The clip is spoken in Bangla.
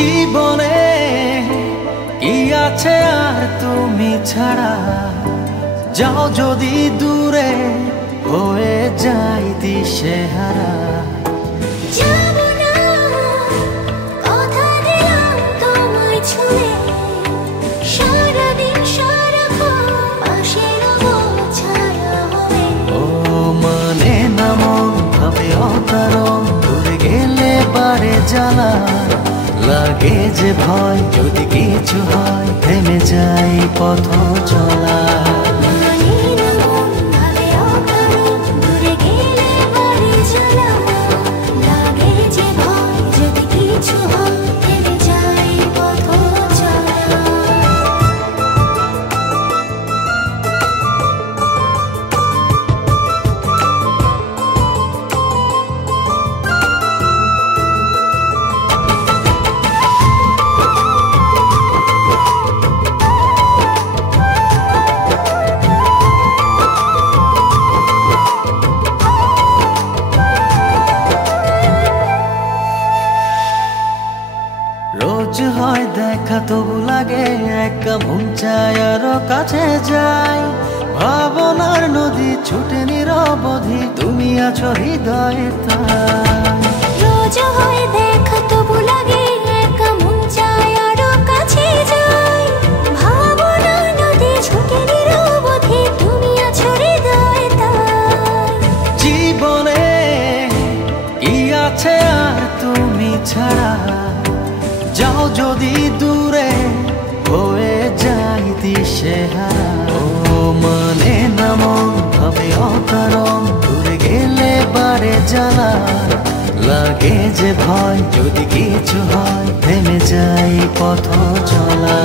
জীবনে কি আছে আর তুমি ছাড়া, যাও যদি দূরে হয়ে যাই দিশেহারা। ও মানে না মন ভাবে অকারণ, দূরে গেলে বারে জ্বালা লাগে যে ভয়, যদি কিছু হয় থেমে যাই পথ চলা। রোজ হয় দেখা তবু লাগে একা, মন চায় আরো কাছে যাই। ভাবনার নদী ছুটে নিরবধি, তুমি আছো হৃদয়ে তাই। রোজ হয় দেখা তবু লাগে একা, মন চায় আরো কাছে যাই। ভাবনার নদী ছুটে নিরবধি, তুমি আছো হৃদয়ে তাই। জীবনে কি আছে আর তুমি ছাড়া, যাও যদি দূরে হয়ে যাই দিশেহারা। ও মানে না মন ভাবে অকারণ, দূরে গেলে বারে জ্বালা লাগে যে ভয়, যদি কিছু হয় থেমে যাই পথ চলা।